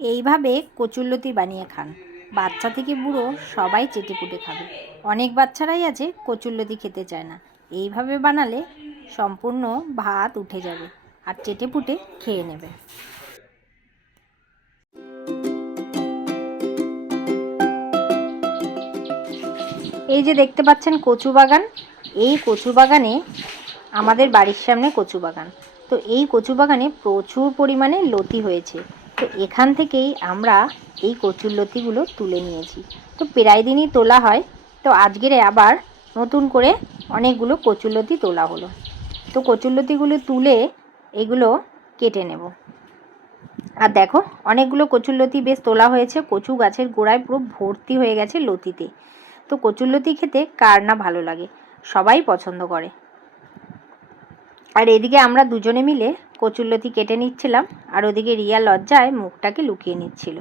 এইভাবে কচুরলতি বানিয়ে খান। বাচ্চা থেকে বুড়ো সবাই চেটেপুটে খাবে। অনেক বাচ্চারাই আছে কচুরলতি খেতে চায় না। এইভাবে বানালে সম্পূর্ণ ভাত উঠে যাবে আর চেটেপুটে খেয়ে নেবে। এই যে দেখতে পাচ্ছেন কচু বাগান, এই কচু বাগানে আমাদের বাড়ির সামনে কচু বাগান। তো এই কচু বাগানে প্রচুর পরিমাণে লতি হয়েছে। তো এখান থেকেই আমরা এই কচুরলতিগুলো তুলে নিয়েছি। তো প্রায় দিনই তোলা হয়। তো আজকের আবার নতুন করে অনেকগুলো কচুর লতি তোলা হলো। তো কচুরলতিগুলো তুলে এগুলো কেটে নেব। আর দেখো, অনেকগুলো কচুর লতি বেশ তোলা হয়েছে। কচু গাছের গোড়ায় পুরো ভর্তি হয়ে গেছে লতিতে। তো কচুরলতি খেতে কার না ভালো লাগে? সবাই পছন্দ করে। আর এদিকে আমরা দুজনে মিলে কচুরলতি কেটে নিচ্ছিলাম, আর ওদিকে রিয়া লজ্জায় মুখটাকে লুকিয়ে নিচ্ছিল।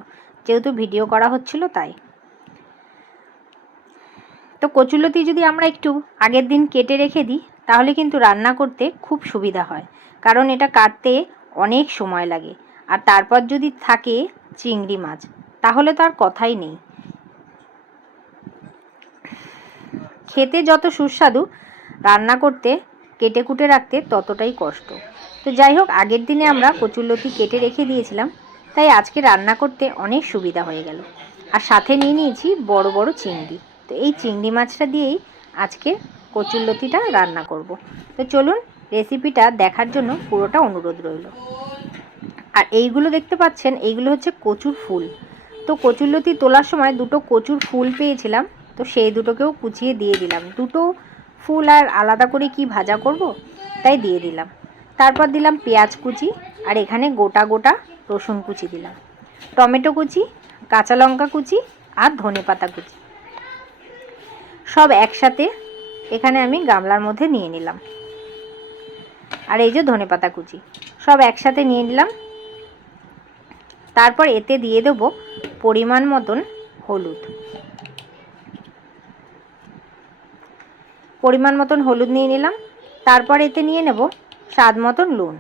যেহেতু ভিডিও করা হচ্ছিল তাই। তো কচুরলতি যদি আমরা একটু আগের দিন কেটে রেখে দিই, তাহলে কিন্তু রান্না করতে খুব সুবিধা হয়, কারণ এটা কাটতে অনেক সময় লাগে। আর তারপর যদি থাকে চিংড়ি মাছ, তাহলে তো আর কথাই নেই। খেতে যত সুস্বাদু, রান্না করতে কেটে কুটে রাখতে ততটাই কষ্ট। তো যাই হোক, আগের দিনে আমরা কচুরলতি কেটে রেখে দিয়েছিলাম, তাই আজকে রান্না করতে অনেক সুবিধা হয়ে গেল। আর সাথে নিয়ে নিয়েছি বড় বড় চিংড়ি। তো এই চিংড়ি মাছটা দিয়েই আজকে কচুরলতিটা রান্না করব। তো চলুন, রেসিপিটা দেখার জন্য পুরোটা অনুরোধ রইল। আর এইগুলো দেখতে পাচ্ছেন, এইগুলো হচ্ছে কচুর ফুল। তো কচুরলতি তোলার সময় দুটো কচুর ফুল পেয়েছিলাম, তো সেই দুটোকেও কুচিয়ে দিয়ে দিলাম। দুটো ফুল আর আলাদা করে কি ভাজা করব? তাই দিয়ে দিলাম। তারপর দিলাম পেঁয়াজ কুচি আর এখানে গোটা গোটা রসুন কুচি দিলাম। টমেটো কুচি, কাঁচা লঙ্কা কুচি আর ধনে পাতা কুচি। সব একসাথে এখানে আমি গামলার মধ্যে নিয়ে নিলাম। আর এই যে ধনে পাতা কুচি, সব একসাথে নিয়ে নিলাম। তারপর এতে দিয়ে দেব পরিমাণ মতন হলুদ। পরিমাণ মতন হলুদ নিয়ে নিলাম। তারপর এতে নিয়ে নেব স্বাদ মতন নুন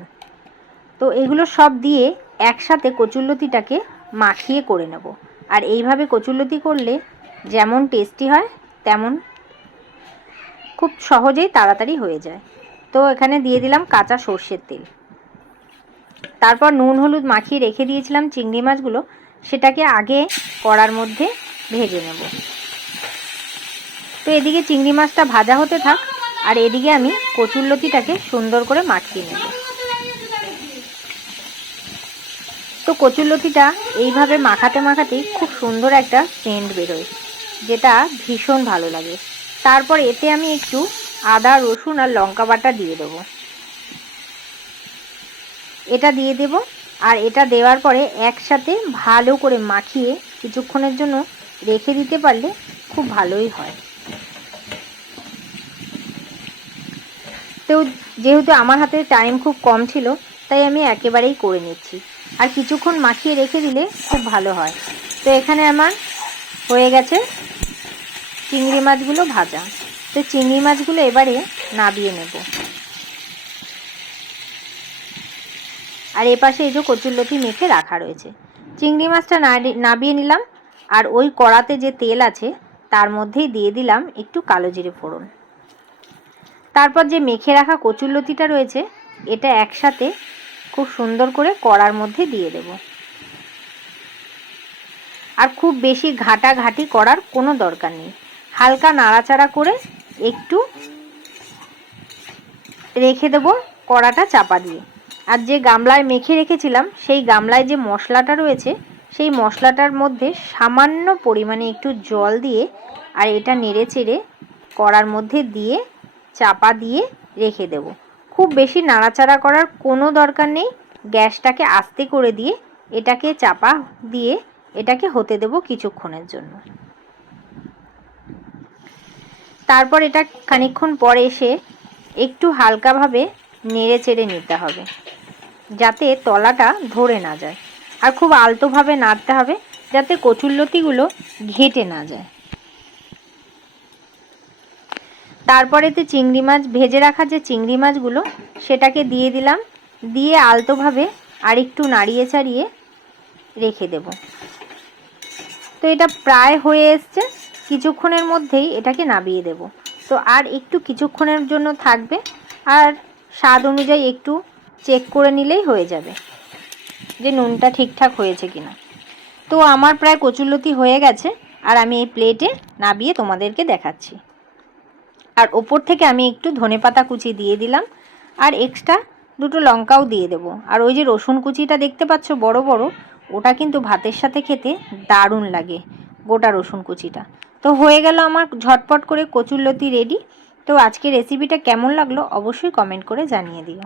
তো এগুলো সব দিয়ে একসাথে কচুরলতিটাকে মাখিয়ে করে নেব। আর এইভাবে কচুরলতি করলে যেমন টেস্টি হয়, তেমন খুব সহজেই তাড়াতাড়ি হয়ে যায়। তো এখানে দিয়ে দিলাম কাঁচা সর্ষের তেল। তারপর নুন হলুদ মাখিয়ে রেখে দিয়েছিলাম চিংড়ি মাছগুলো। সেটাকে আগে কড়ার মধ্যে ভেজে নেব। তো এদিকে চিংড়ি মাছটা ভাজা হতে থাক, আর এদিকে আমি কচুরলতিটাকে সুন্দর করে মাখিয়ে নেব। তো কচুরলতিটা এইভাবে মাখাতে মাখাতেই খুব সুন্দর একটা সেন্ট বেরোয়, যেটা ভীষণ ভালো লাগে। তারপর এতে আমি একটু আদা, রসুন আর লঙ্কা বাটা দিয়ে দেবো। এটা দিয়ে দেব, আর এটা দেওয়ার পরে একসাথে ভালো করে মাখিয়ে কিছুক্ষণের জন্য রেখে দিতে পারলে খুব ভালোই হয়। তো যেহেতু আমার হাতে টাইম খুব কম ছিল, তাই আমি একেবারেই করে নিচ্ছি। আর কিছুক্ষণ মাখিয়ে রেখে দিলে খুব ভালো হয়। তো এখানে আমার হয়ে গেছে চিংড়ি মাছগুলো ভাজা। তো চিংড়ি মাছগুলো এবারে নাবিয়ে নেব। আর এপাশে এই যে কচুরলতি মেখে রাখা রয়েছে। চিংড়ি মাছটা নাবিয়ে নিলাম। আর ওই কড়াতে যে তেল আছে, তার মধ্যেই দিয়ে দিলাম একটু কালো জিরে ফোড়ন। তারপর যে মেখে রাখা কচুরলতিটা রয়েছে, এটা একসাথে খুব সুন্দর করে কড়ার মধ্যে দিয়ে দেব। আর খুব বেশি ঘাটা ঘাটি করার কোনো দরকার নেই। হালকা নাড়াচাড়া করে একটু রেখে দেব কড়াটা চাপা দিয়ে। আর যে গামলায় মেখে রেখেছিলাম, সেই গামলায় যে মশলাটা রয়েছে, সেই মশলাটার মধ্যে সামান্য পরিমাণে একটু জল দিয়ে আর এটা নেড়ে চেড়ে কড়ার মধ্যে দিয়ে চাপা দিয়ে রেখে দেব। খুব বেশি নাড়াচাড়া করার কোনো দরকার নেই। গ্যাসটাকে আস্তে করে দিয়ে এটাকে চাপা দিয়ে এটাকে হতে দেব কিছুক্ষণের জন্য। তারপর এটা খানিক্ষণ পরে এসে একটু হালকাভাবে নেড়ে চেড়ে নিতে হবে, যাতে তলাটা ধরে না যায়। আর খুব আলতোভাবে নাড়তে হবে, যাতে কচুরলতিগুলো ঘেটে না যায়। তারপরেতে চিংড়ি মাছ, ভেজে রাখা যে চিংড়ি মাছগুলো, সেটাকে দিয়ে দিলাম। দিয়ে আলতোভাবে আর একটু নাড়িয়ে চাড়িয়ে রেখে দেব। তো এটা প্রায় হয়ে এসছে। কিছুক্ষণের মধ্যেই এটাকে নাবিয়ে দেব। তো আর একটু কিছুক্ষণের জন্য থাকবে। আর স্বাদ অনুযায়ী একটু চেক করে নিলেই হয়ে যাবে যে নুনটা ঠিকঠাক হয়েছে কিনা। তো আমার প্রায় কচুলতি হয়ে গেছে। আর আমি এই প্লেটে নাবিয়ে তোমাদেরকে দেখাচ্ছি। আর ওপর থেকে আমি একটু ধনে পাতা কুচি দিয়ে দিলাম। আর এক্সট্রা দুটো লঙ্কাও দিয়ে দেব। আর ওই যে রসুন কুচিটা দেখতে পাচ্ছ বড় বড়, ওটা কিন্তু ভাতের সাথে খেতে দারুণ লাগে গোটা রসুন কুচিটা। তো হয়ে গেল আমার ঝটপট করে কচুরলতি রেডি তো আজকে রেসিপিটা কেমন লাগল অবশ্যই কমেন্ট করে জানিয়ে দিও।